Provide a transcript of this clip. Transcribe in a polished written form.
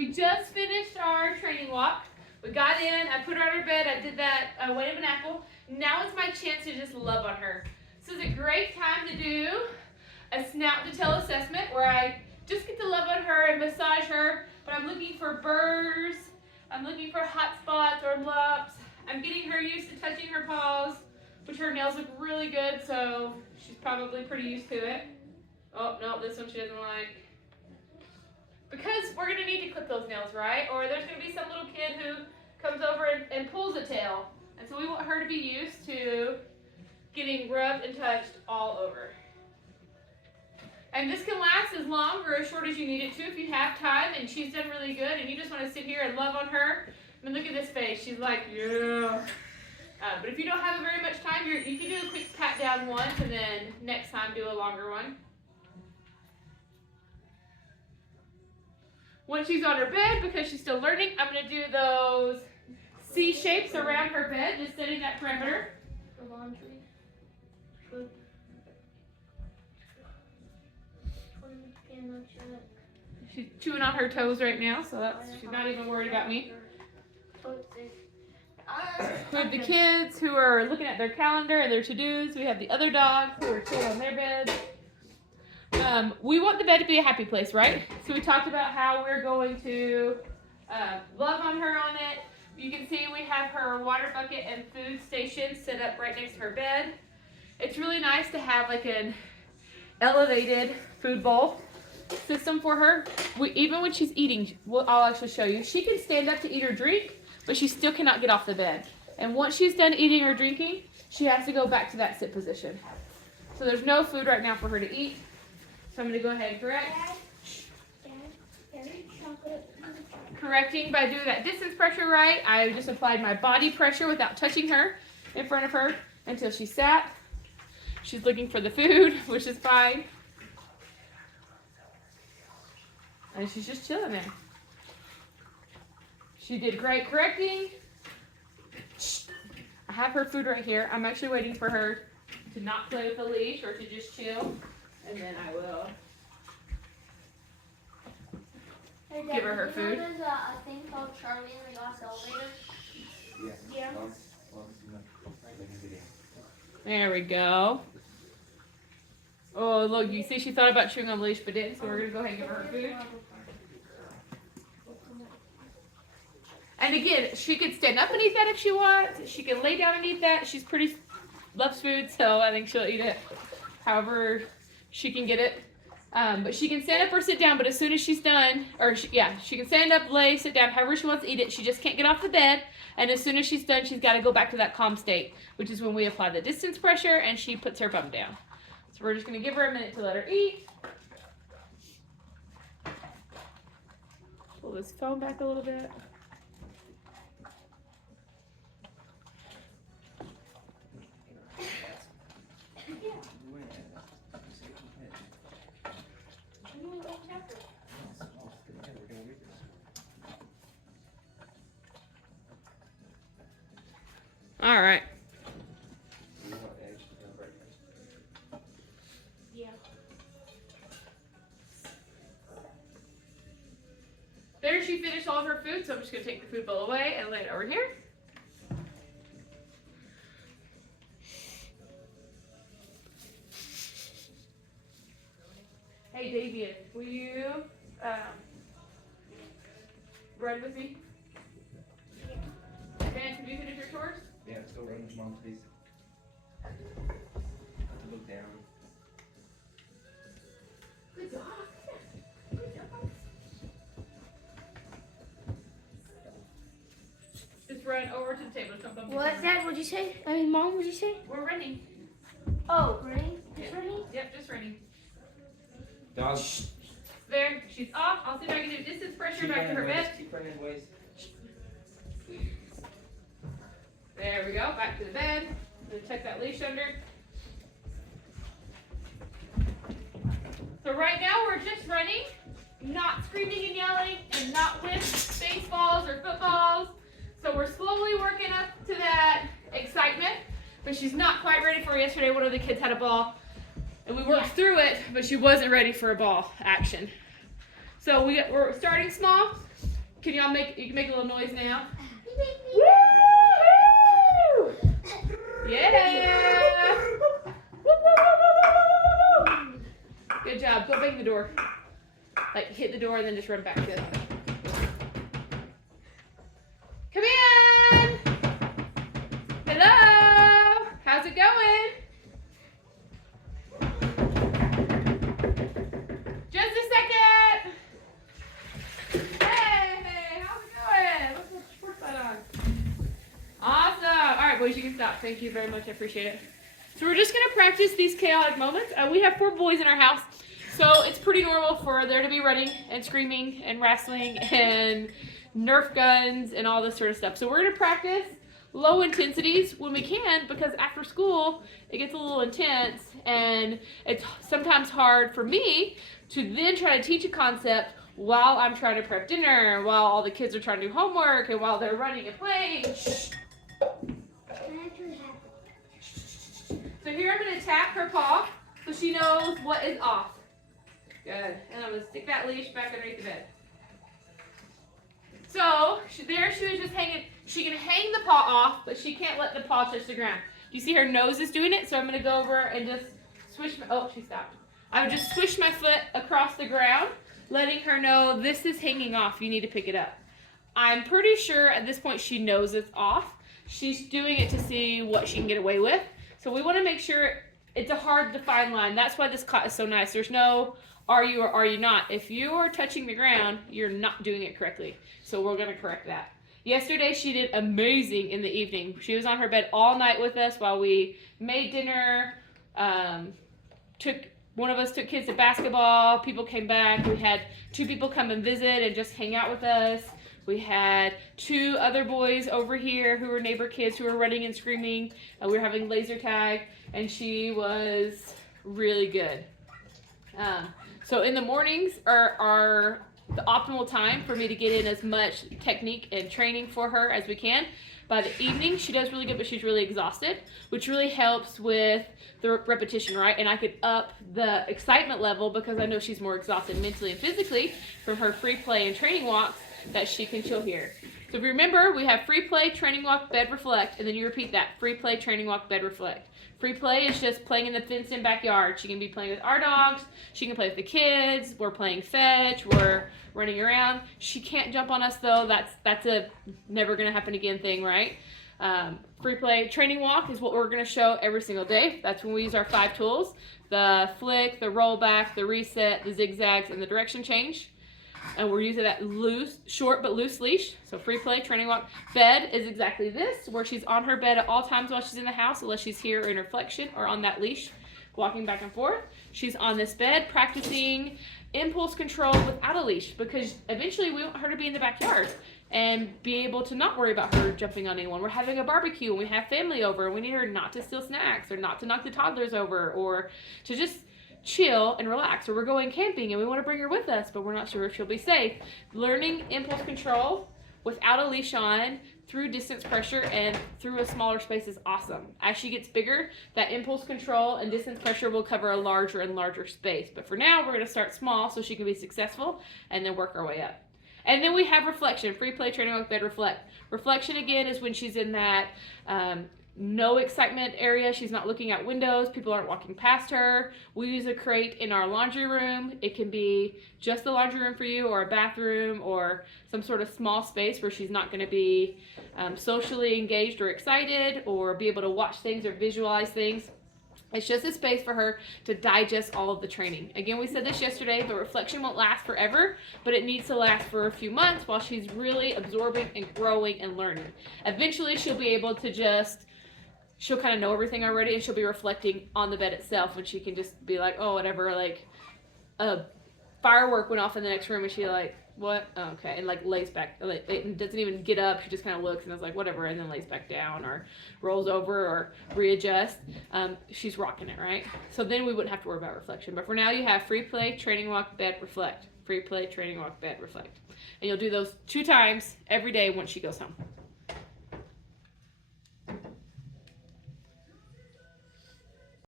we just finished our training walk. We got in, I put her on her bed, I did that weight of an apple. Now it's my chance to just love on her. This is a great time to do a snout to tail assessment where I just get to love on her and massage her, but I'm looking for burrs, I'm looking for hot spots or lumps. I'm getting her used to touching her paws, which her nails look really good, so she's probably pretty used to it. Oh, no, this one she doesn't like. Because we're going to need to clip those nails, right? Or there's going to be some little kid who comes over and pulls a tail. And so we want her to be used to getting rubbed and touched all over. And this can last as long or as short as you need it to if you have time and she's done really good and you just want to sit here and love on her. I mean, look at this face. She's like, yeah. But if you don't have very much time, you can do a quick pat down once and then next time do a longer one. Once she's on her bed, because she's still learning, I'm going to do those C shapes around her bed, just setting that perimeter. The laundry. She's chewing on her toes right now, so she's not even worried about me. We have the kids who are looking at their calendar and their to-dos. We have the other dogs who are chilling on their beds. We want the bed to be a happy place, right? So we talked about how we're going to love on her on it. You can see we have her water bucket and food station set up right next to her bed. It's really nice to have like an elevated food bowl system for her. Even when she's eating, I'll actually show you. She can stand up to eat or drink, but she still cannot get off the bed. And once she's done eating or drinking, she has to go back to that sit position. So there's no food right now for her to eat. So I'm going to go ahead and correct. Correcting by doing that distance pressure right. I just applied my body pressure without touching her in front of her until she sat. She's looking for the food, which is fine. And she's just chilling there. She did great correcting. I have her food right here. I'm actually waiting for her to not play with the leash or to just chill. And then I will give her her food. There's a thing called Charlie in the Glass Elevator. Yeah. There we go. Oh, look, you see she thought about chewing on the leash but didn't, so we're going to go ahead and give her her food. And again, she could stand up and eat that if she wants. She can lay down and eat that. She's loves food, so I think she'll eat it however she can get it. But she can stand up or sit down, but as soon as she's done, she can stand up, lay, sit down, however she wants to eat it. She just can't get off the bed. And as soon as she's done, she's got to go back to that calm state, which is when we apply the distance pressure and she puts her bum down. So we're just going to give her a minute to let her eat. Pull this phone back a little bit. All right. Yeah. There she finished all of her food, so I'm just going to take the food bowl away and lay it over here. Hey, Davian, will you run with me? Dan, can you finish your chores? Yeah, still running with mom, please. Have to look down. Good job. Good job. Just run over to the table. Don't bump What, into Dad? What'd you say? I mean, Mom, what'd you say? We're running. Oh, running? Just Yeah. running? Yep, just running. Dog. There, she's off. I'll see if I can do distance pressure back to her bed. Keep running, boys. There we go, back to the bed. I'm gonna tuck that leash under. So right now we're just running, not screaming and yelling, and not with baseballs or footballs. So we're slowly working up to that excitement, but she's not quite ready for it. Yesterday one of the kids had a ball, and we worked through it, but she wasn't ready for a ball action. So we're starting small. Can y'all make a little noise now? Woo! Yeah! Woo, woo, woo, woo, woo. Good job. Go bang the door. Like hit the door and then just run back to it. Come in! Hello! How's it going? Just a second! Hey! How's it going? What's the sports light on? Awesome! Alright, boys, you can stop. Thank you very much. I appreciate it. So we're just going to practice these chaotic moments. We have 4 boys in our house, so it's pretty normal for there to be running and screaming and wrestling and Nerf guns and all this sort of stuff. So we're going to practice low intensities when we can, because after school it gets a little intense and it's sometimes hard for me to then try to teach a concept while I'm trying to prep dinner, while all the kids are trying to do homework, and while they're running and playing. Shh. So here I'm going to tap her paw so she knows what is off. Good. And I'm going to stick that leash back underneath the bed. So there she was just hanging. She can hang the paw off, but she can't let the paw touch the ground. You see her nose is doing it, so I'm going to go over and just swish my, oh, she stopped. I would just swish my foot across the ground, letting her know this is hanging off. You need to pick it up. I'm pretty sure at this point she knows it's off. She's doing it to see what she can get away with. So we want to make sure it's a hard to find line. That's why this cot is so nice. There's no are you or are you not. If you are touching the ground, you're not doing it correctly. So we're going to correct that. Yesterday she did amazing in the evening. She was on her bed all night with us while we made dinner. One of us took kids to basketball. People came back. We had 2 people come and visit and just hang out with us. We had 2 other boys over here who were neighbor kids who were running and screaming. We were having laser tag, and she was really good. So in the mornings are the optimal time for me to get in as much technique and training for her as we can. By the evening, she does really good, but she's really exhausted, which really helps with the repetition, right? And I could up the excitement level because I know she's more exhausted mentally and physically from her free play and training walks that she can chill here. So if you remember, we have free play, training walk, bed, reflect, and then you repeat that. Free play, training walk, bed, reflect. Free play is just playing in the fenced-in backyard. She can be playing with our dogs. She can play with the kids. We're playing fetch. We're running around. She can't jump on us, though. That's a never going to happen again thing, right? Free play, training walk is what we're going to show every single day. That's when we use our 5 tools. The flick, the roll back, the reset, the zigzags, and the direction change. And we're using that loose, short but loose leash. So free play, training walk. Bed is exactly this, where she's on her bed at all times while she's in the house, unless she's here in her flexion or on that leash, walking back and forth. She's on this bed practicing impulse control without a leash, because eventually we want her to be in the backyard and be able to not worry about her jumping on anyone. We're having a barbecue and we have family over, and we need her not to steal snacks or not to knock the toddlers over or to just chill and relax, or we're going camping and we want to bring her with us, but we're not sure if she'll be safe. Learning impulse control without a leash on, through distance pressure and through a smaller space is awesome. As she gets bigger, that impulse control and distance pressure will cover a larger and larger space. But for now, we're going to start small so she can be successful and then work our way up. And then we have reflection, free play, training walk, bed, reflect. Reflection again is when she's in that no excitement area. She's not looking out windows. People aren't walking past her. We use a crate in our laundry room. It can be just the laundry room for you, or a bathroom, or some sort of small space where she's not going to be socially engaged or excited, or be able to watch things or visualize things. It's just a space for her to digest all of the training. Again, we said this yesterday, but reflection won't last forever, but it needs to last for a few months while she's really absorbing and growing and learning. Eventually, she'll be able to she'll kind of know everything already, and she'll be reflecting on the bed itself when she can just be like, oh, whatever, like a firework went off in the next room, and she like, what? Oh, okay, and like lays back, like, it doesn't even get up, she just kind of looks and is like, whatever, and then lays back down or rolls over or readjusts. She's rocking it, right? So then we wouldn't have to worry about reflection. But for now, you have free play, training walk, bed, reflect. Free play, training walk, bed, reflect. And you'll do those 2 times every day once she goes home.